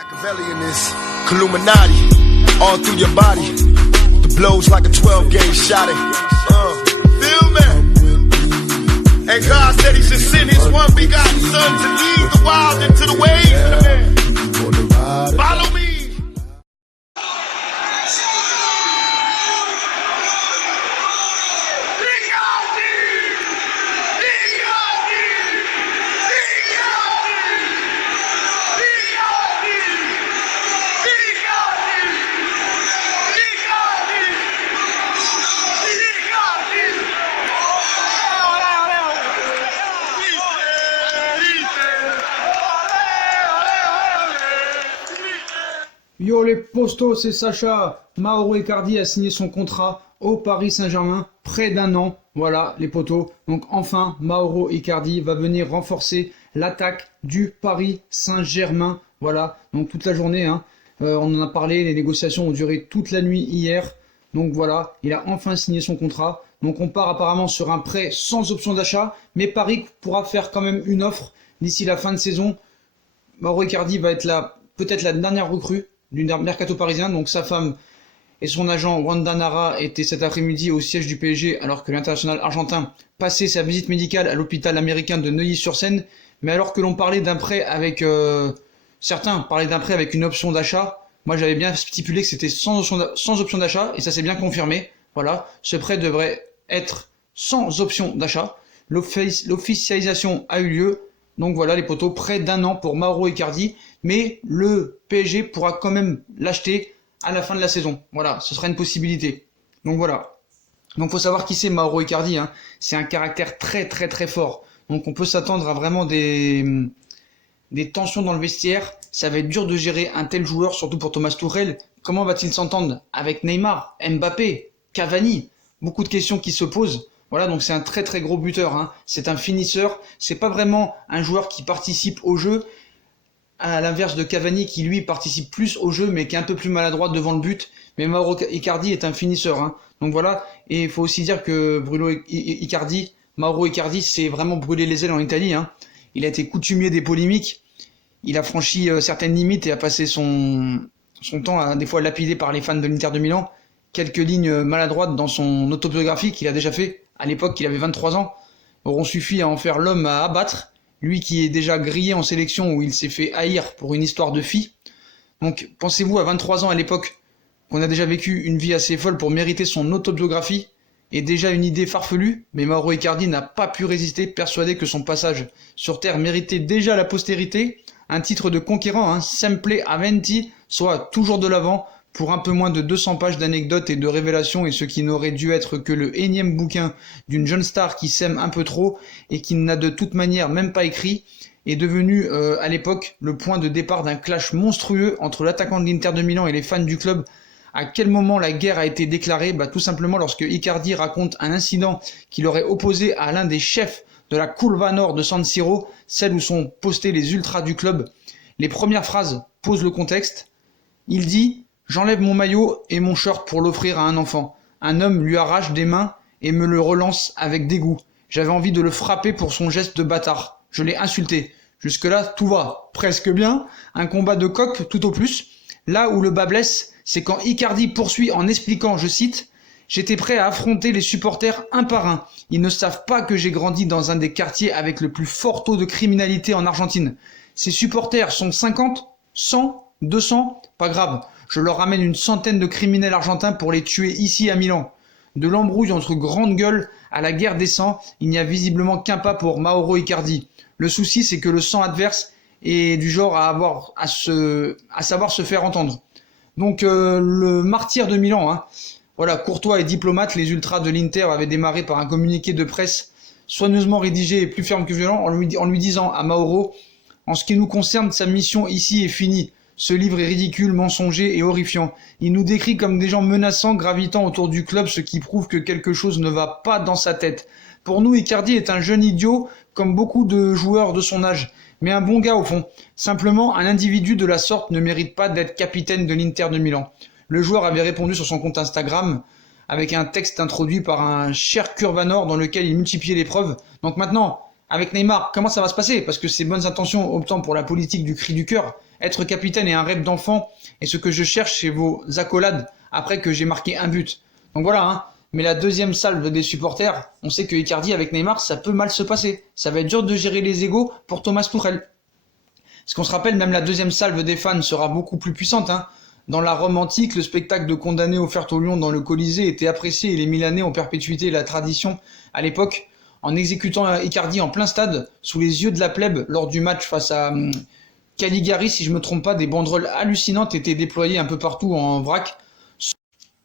Machiavelli in this Illuminati, all through your body. The blows like a 12-gauge shot. Feel me? And God said He should send His one begotten Son to lead the wild into the ways. Follow me. Yo les postos, c'est Sacha. Mauro Icardi a signé son contrat au Paris Saint-Germain, près d'1 an. Voilà les potos. Donc enfin, Mauro Icardi va venir renforcer l'attaque du Paris Saint-Germain. Voilà, donc toute la journée, hein. On en a parlé, les négociations ont duré toute la nuit hier. Donc voilà, il a enfin signé son contrat. Donc on part apparemment sur un prêt sans option d'achat. Mais Paris pourra faire quand même une offre d'ici la fin de saison. Mauro Icardi va être peut-être la dernière recrue du mercato parisien. Donc sa femme et son agent Wanda Nara étaient cet après-midi au siège du PSG alors que l'international argentin passait sa visite médicale à l'hôpital américain de Neuilly-sur-Seine. Mais alors que l'on parlait d'un prêt avec... certains parlaient d'un prêt avec une option d'achat. Moi j'avais bien stipulé que c'était sans option d'achat et ça s'est bien confirmé. Voilà, ce prêt devrait être sans option d'achat. L'officialisation a eu lieu. Donc voilà les potos, près d'1 an pour Mauro Icardi. Mais le PSG pourra quand même l'acheter à la fin de la saison. Voilà, ce sera une possibilité. Donc voilà. Donc faut savoir qui c'est Mauro Icardi, hein. C'est un caractère très très très fort. Donc on peut s'attendre à vraiment des tensions dans le vestiaire. Ça va être dur de gérer un tel joueur, surtout pour Thomas Tuchel. Comment va-t-il s'entendre avec Neymar, Mbappé, Cavani? Beaucoup de questions qui se posent. Voilà, donc c'est un très très gros buteur, hein. C'est un finisseur. C'est pas vraiment un joueur qui participe au jeu, à l'inverse de Cavani qui lui participe plus au jeu mais qui est un peu plus maladroit devant le but. Mais Mauro Icardi est un finisseur, hein. Donc voilà, et il faut aussi dire que Mauro Icardi c'est vraiment brûlé les ailes en Italie, hein. Il a été coutumier des polémiques, il a franchi certaines limites et a passé son temps à des fois lapidé par les fans de l'Inter de Milan. Quelques lignes maladroites dans son autobiographie qu'il a déjà fait à l'époque qu'il avait 23 ans auront suffi à en faire l'homme à abattre. Lui qui est déjà grillé en sélection où il s'est fait haïr pour une histoire de fille. Donc pensez-vous à 23 ans à l'époque qu'on a déjà vécu une vie assez folle pour mériter son autobiographie et déjà une idée farfelue, mais Mauro Icardi n'a pas pu résister, persuadé que son passage sur Terre méritait déjà la postérité, un titre de conquérant, hein, Sempre Avanti, soit toujours de l'avant, pour un peu moins de 200 pages d'anecdotes et de révélations et ce qui n'aurait dû être que le énième bouquin d'une jeune star qui s'aime un peu trop et qui n'a de toute manière même pas écrit, est devenu à l'époque le point de départ d'un clash monstrueux entre l'attaquant de l'Inter de Milan et les fans du club. À quel moment la guerre a été déclarée? Tout simplement lorsque Icardi raconte un incident qu'il aurait opposé à l'un des chefs de la Curva Nord de San Siro, celle où sont postés les ultras du club. Les premières phrases posent le contexte. Il dit: j'enlève mon maillot et mon short pour l'offrir à un enfant. Un homme lui arrache des mains et me le relance avec dégoût. J'avais envie de le frapper pour son geste de bâtard. Je l'ai insulté. Jusque-là, tout va presque bien. Un combat de coq tout au plus. Là où le bas blesse, c'est quand Icardi poursuit en expliquant, je cite, « J'étais prêt à affronter les supporters un par un. Ils ne savent pas que j'ai grandi dans un des quartiers avec le plus fort taux de criminalité en Argentine. Ces supporters sont 50, 100, 200, pas grave. Je leur ramène une centaine de criminels argentins pour les tuer ici à Milan. » De l'embrouille entre grandes gueules à la guerre des sangs, il n'y a visiblement qu'un pas pour Mauro Icardi. Le souci, c'est que le sang adverse est du genre à savoir se faire entendre. Donc le martyr de Milan, hein. Voilà, courtois et diplomate, les ultras de l'Inter avaient démarré par un communiqué de presse soigneusement rédigé et plus ferme que violent en lui disant à Mauro: « En ce qui nous concerne, sa mission ici est finie. Ce livre est ridicule, mensonger et horrifiant. Il nous décrit comme des gens menaçants gravitant autour du club, ce qui prouve que quelque chose ne va pas dans sa tête. Pour nous, Icardi est un jeune idiot, comme beaucoup de joueurs de son âge, mais un bon gars au fond. Simplement, un individu de la sorte ne mérite pas d'être capitaine de l'Inter de Milan. » Le joueur avait répondu sur son compte Instagram avec un texte introduit par un cher Curvanor dans lequel il multipliait les preuves. Donc maintenant, avec Neymar, comment ça va se passer? Parce que ses bonnes intentions optant pour la politique du cri du cœur, être capitaine est un rêve d'enfant et ce que je cherche chez vos accolades après que j'ai marqué un but. Donc voilà, hein. Mais la deuxième salve des supporters, on sait que Icardi avec Neymar, ça peut mal se passer. Ça va être dur de gérer les égos pour Thomas Tuchel. Parce qu'on se rappelle, même la deuxième salve des fans sera beaucoup plus puissante, hein. Dans la Rome antique, le spectacle de condamnés offert aux Lions dans le Colisée était apprécié et les Milanais ont perpétué la tradition à l'époque en exécutant Icardi en plein stade sous les yeux de la plèbe lors du match face à Caligari, si je me trompe pas. Des banderoles hallucinantes étaient déployées un peu partout en vrac.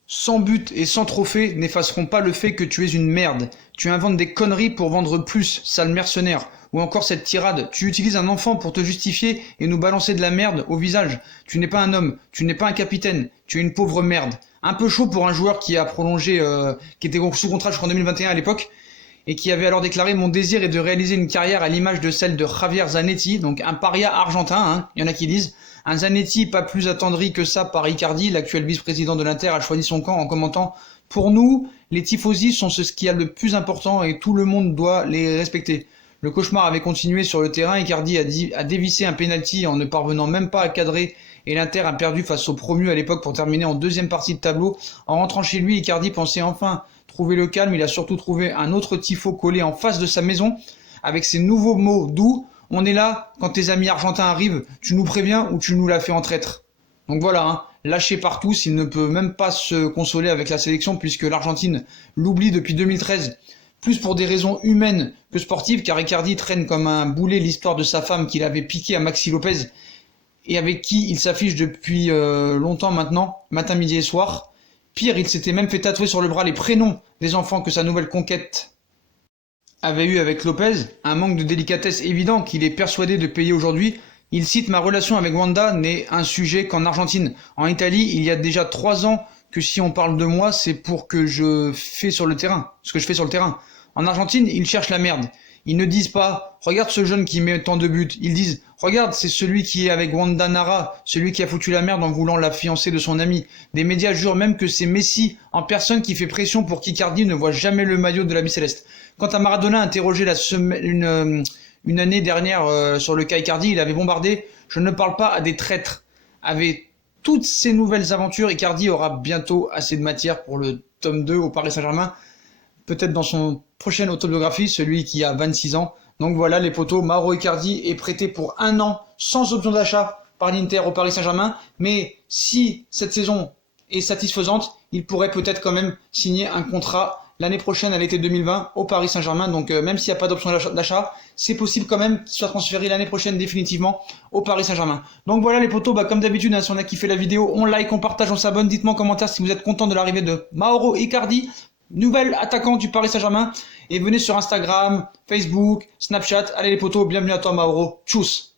Sans but et sans trophée n'effaceront pas le fait que tu es une merde. Tu inventes des conneries pour vendre plus, sale mercenaire. Ou encore cette tirade, tu utilises un enfant pour te justifier et nous balancer de la merde au visage. Tu n'es pas un homme, tu n'es pas un capitaine, tu es une pauvre merde. Un peu chaud pour un joueur qui a prolongé, qui était sous contrat jusqu'en 2021 à l'époque, et qui avait alors déclaré: mon désir est de réaliser une carrière à l'image de celle de Javier Zanetti, donc un paria argentin, hein, il y en a qui disent. Un Zanetti pas plus attendri que ça par Icardi, l'actuel vice-président de l'Inter a choisi son camp en commentant: pour nous, les tifosi sont ce qui est le plus important et tout le monde doit les respecter. Le cauchemar avait continué sur le terrain, Icardi a dévissé un penalty en ne parvenant même pas à cadrer et l'Inter a perdu face au promu à l'époque pour terminer en deuxième partie de tableau. En rentrant chez lui, Icardi pensait enfin trouver le calme, il a surtout trouvé un autre tifo collé en face de sa maison avec ses nouveaux mots doux: on est là, quand tes amis argentins arrivent, tu nous préviens ou tu nous la fais en traître. Donc voilà, hein, lâché par tous, il ne peut même pas se consoler avec la sélection puisque l'Argentine l'oublie depuis 2013. Plus pour des raisons humaines que sportives, car Icardi traîne comme un boulet l'histoire de sa femme qu'il avait piquée à Maxi Lopez et avec qui il s'affiche depuis longtemps maintenant, matin, midi et soir. Pire, il s'était même fait tatouer sur le bras les prénoms des enfants que sa nouvelle conquête avait eu avec Lopez, un manque de délicatesse évident qu'il est persuadé de payer aujourd'hui. Il cite: ma relation avec Wanda n'est un sujet qu'en Argentine. En Italie, il y a déjà 3 ans que si on parle de moi, c'est pour que je fais sur le terrain, ce que je fais sur le terrain. En Argentine, ils cherchent la merde. Ils ne disent pas: regarde ce jeune qui met tant de buts. Ils disent: regarde, c'est celui qui est avec Wanda Nara, celui qui a foutu la merde en voulant la fiancée de son ami. Des médias jurent même que c'est Messi en personne qui fait pression pour qu'Icardi ne voit jamais le maillot de la Bicéleste. Quant à Maradona, interrogé une année dernière sur le cas Icardi, il avait bombardé: je ne parle pas à des traîtres. Avec toutes ces nouvelles aventures, Icardi aura bientôt assez de matière pour le tome 2 au Paris Saint-Germain. Peut-être dans son prochaine autobiographie, celui qui a 26 ans. Donc voilà les potos, Mauro Icardi est prêté pour 1 an sans option d'achat par l'Inter au Paris Saint-Germain. Mais si cette saison est satisfaisante, il pourrait peut-être quand même signer un contrat l'année prochaine à l'été 2020 au Paris Saint-Germain. Donc même s'il n'y a pas d'option d'achat, c'est possible quand même qu'il soit transféré l'année prochaine définitivement au Paris Saint-Germain. Donc voilà les potos, comme d'habitude, hein, si on a kiffé la vidéo, on like, on partage, on s'abonne. Dites-moi en commentaire si vous êtes content de l'arrivée de Mauro Icardi, nouvel attaquant du Paris Saint-Germain. Et venez sur Instagram, Facebook, Snapchat. Allez les potos, bienvenue à toi Mauro. Tchuss.